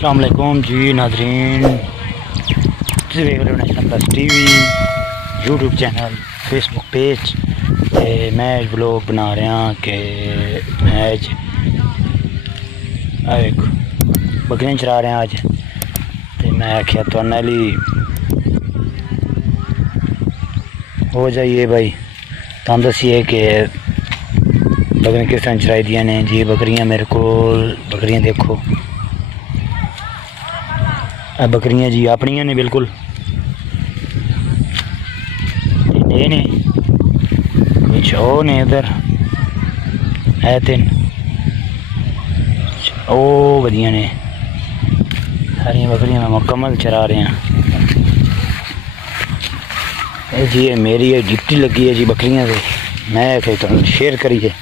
अस्सलाम वालेकुम जी नाजरीन, तुसीं वेख रहे हो national plus TV YouTube channel Facebook page ते मैं व्लॉग बना रहा कि मैं अज बकरियां चरा रहे हैं अज तो मैं आख्या तुहानू ली हो जाइए भाई तुम दसिए कि बकरियां किस तरह चराई दियां ने जी। बकरियां मेरे को बकरियां देखो, बकरियां जी अपनियां ने बिल्कुल ये ने कुछ ओ ने उधर है तीन ओ वधिया ने सारिया बकरियां मैं मुकम्मल चरा रहे हैं जी। ये मेरी ये ड्यूटी लगी है जी बकरियां से, मैं तुहानू शेयर करिए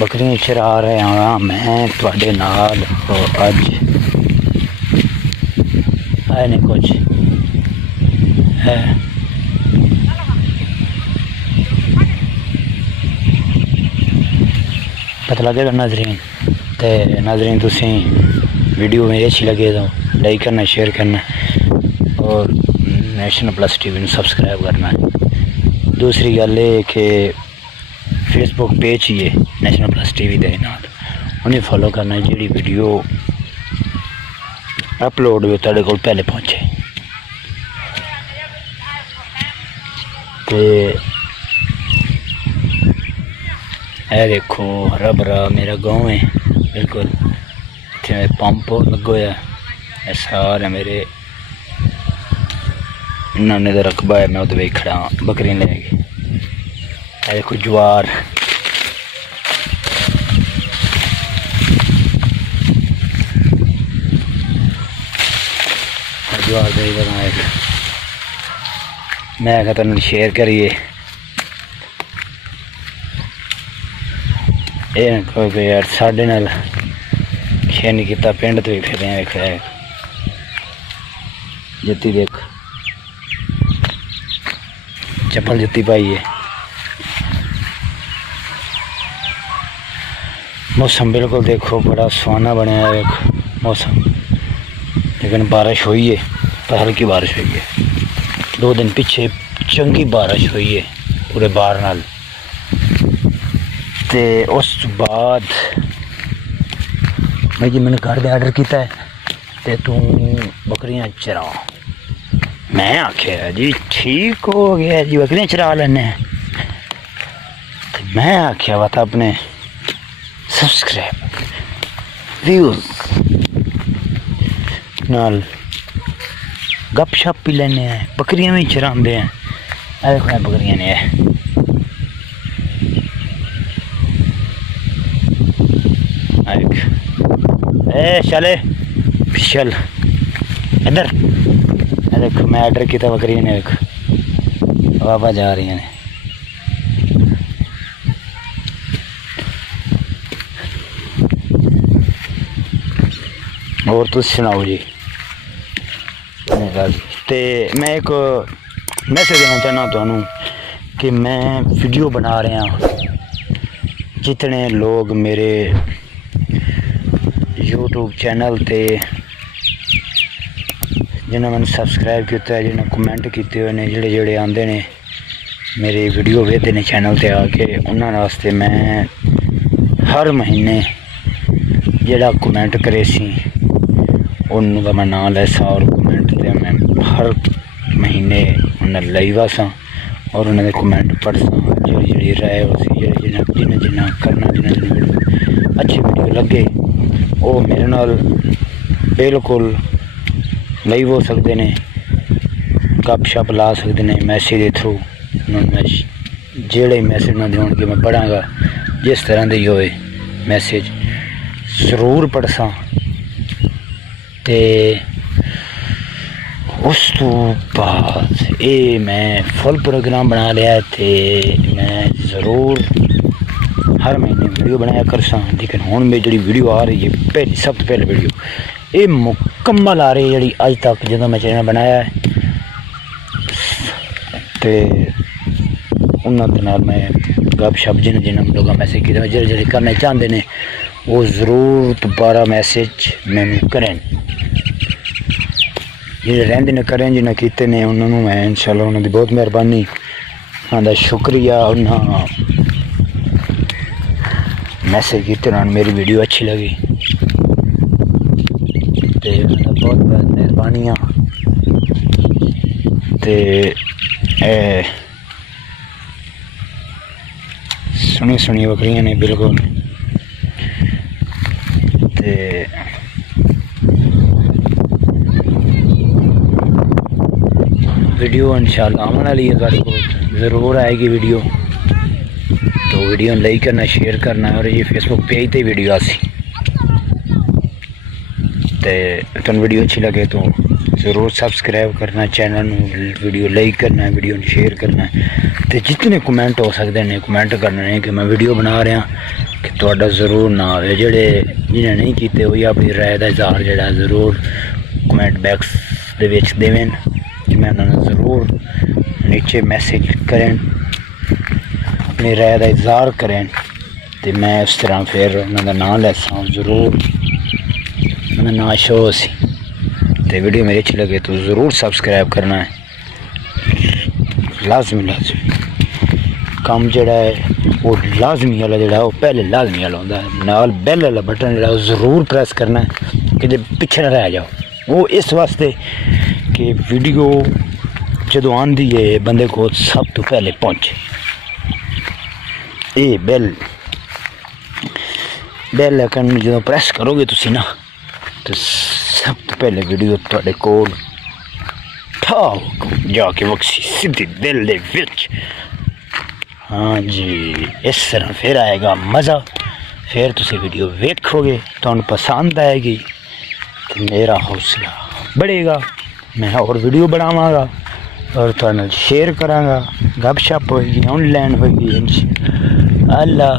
बकरियां चरा रहे हाँ मैं तुहाडे नाल अज है नहीं कुछ है पता लगेगा नाजरीन। तो नाजरीन तुसी वीडियो मेरी अच्छी लगे तो लाइक करना, शेयर करना और नेशनल प्लस टीवी में सब्सक्राइब करना है। दूसरी गल है कि फेसबुक पेज ही है नेशनल प्लस टीवी के नाल उन्हें फॉलो करना, जी वीडियो अपलोड हो तेरे को पहले पहुँचे। तो है देखो हरा भरा मेरा गाँव है बिल्कुल, इतने पंप लगो है सारे मेरे नाने का रकबा है, मैं उधर खड़ा बकरियां लेके। देखो ज्वार ज्वार दही बनाए मैं क्या तुम शेयर करिए यार साढ़े नाल शेयर नहीं किया पिंड तो भी फिर वेखा जुत्ती देख चप्पल जुत्ती पाई है। मौसम बिल्कुल देखो बड़ा सुहाना बनया है मौसम, लेकिन बारिश हुई है पर हल्की बारिश हुई है। 2 दिन पीछे चंगी बारिश हुई है पूरे बार नाल, ते उस बाद मैं जी मैंने घर दे आर्डर किया है ते तू बकरियां चरा। मैं आख्या जी ठीक हो गया जी बकरियां चरा लेने। तो मैं आख्या बात अपने सब्सक्राइब व्यूज नाल गप शप पी लेने हैं, बकरियां भी चराते हैं। देखो बकरियां ने चले चल इधर देखो मैं ऑर्डर किया बकरियां ने देखो वापस जा रही हैं। और तुम सुनाओ जी। तो मैं एक मैसेज देना चाहना तुहानू कि मैं वीडियो बना रहा, जितने लोग मेरे यूट्यूब चैनल ते जिन्हें मैंने सब्सक्राइब किया, जिन्हें कमेंट किए हुए ने, जोड़े जोड़े आते ने मेरी वीडियो वेखते हैं चैनल ते आके, उन्होंने वास्ते मैं हर महीने जोड़ा कमेंट करे सी उन्होंने मैं नाम लैसा और कमेंट ते मैं हर महीने उन्हें लाइव सा और उन्होंने कमेंट पढ़सा, जी जी राय उसी जिन्हें जिन्हें करना जिन्हें वीडियो अच्छी वीडियो लगे वो मेरे नाल बिल्कुल लाइव हो सकते हैं, गप शप ला सकते हैं मैसेज के थ्रू। मैं जेड़े मैसेज ना देने मैं पढ़ागा, जिस तरह के होए मैसेज जरूर पढ़सा। ते उस तो बाद ये मैं फुल प्रोग्राम बना लिया थे, मैं ज़रूर हर महीने वीडियो बनाया करसा। लेकिन हुण मेरी जी वीडियो आ रही है पहली सब तो पहले वीडियो ये मुकम्मल आ रही है जी अज तक जो मैं चैनल बनाया है। तो उन्होंने मैं गप शप जिन्हें जिन्हें लोग मैसेज किए जो जो करना चाहते हैं वो ज़रूर दोबारा मैसेज मैनू करें। ਜਿਹੜੇ ਰਹਿੰਦੇ ਨੇ ਕरें जिन्हें ਕੀਤੇ ਨੇ ਉਹਨਾਂ ਨੂੰ मैं इंशाअल्लाह ਉਹਨਾਂ ਦੀ बहुत मेहरबानी आंदा शुक्रिया। उन्हें मैसेज किए ना मेरी वीडियो अच्छी लगी तो बहुत बहुत मेहरबानियाँ। तो सुनी सुनी बकरियाँ ने बिल्कुल। तो वीडियो इंशाअल्लाह आने वाली है, ਤੁਹਾਡੇ ਕੋਲ ज़रूर आएगी वीडियो। तो वीडियो लाइक करना, शेयर करना और ये फेसबुक पेज पे वीडियो आसी। तो तुम वीडियो अच्छी लगे तो ज़रूर सब्सक्राइब करना चैनल, वीडियो लाइक करना, वीडियो शेयर करना। तो जितने कमेंट हो सकते हैं कमेंट करने कि मैं वीडियो बना रहा कि थोड़ा ज़रूर ना आए। जेडे जिन्हें नहीं किए वही अपनी राय का इजहार जोड़ा ज़रूर कमेंट बैक्स दे देवें कि मैं उन्होंने ज़रूर नीचे मैसेज करें, अपनी राय का इजहार करें। तो मैं उस तरह फिर उन्होंने नाम लैसा ज़रूर उन्होंने ना शो सी। तो वीडियो मेरी अच्छी लगे तो ज़रूर सब्सक्राइब करना है, लाजमी काम जोड़ा है वो लाजमी वाला जोड़ा वो पहले लाजमी वाला होता है। नाल बैल वाला बटन जोड़ा ज़रूर प्रेस करना है कि पिछे ना रह जाओ। वो इस वास्ते कि वीडियो जो आँदी है बंदे को सब तो पहले पहुँचे। ये बैल आइकन जो प्रेस करोगे तुसी ना तो सब तो पहले वीडियो तुहाडे कोल ठाओ जाके वक्सी सीधी दिल दे विच। हाँ जी, इस तरह फिर आएगा मज़ा। फिर तुसी वीडियो वेखोगे तुहानू पसंद आएगी तो मेरा हौसला बढ़ेगा, मैं और वीडियो बनावांगा और तुहानू शेयर करांगा। गपशप होएगी, ऑनलाइन होएगी। अल्लाह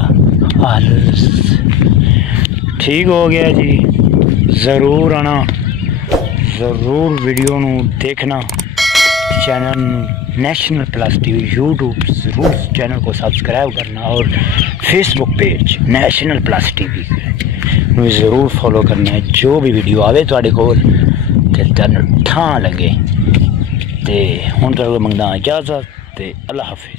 ठीक हो गया जी। ज़रूर आना, ज़रूर वीडियो नू देखना। Channel national plus TV YouTube ज़रूर चैनल को सब्सक्राइब करना और Facebook page national plus TV ज़रूर फॉलो करना है। जो भी वीडियो आवे तुहाडे कोल ते तुहानू ठां लगे। तो हुण तुहाडे कोल मंगदा इजाज़त। ते अल्लाह हाफिज़।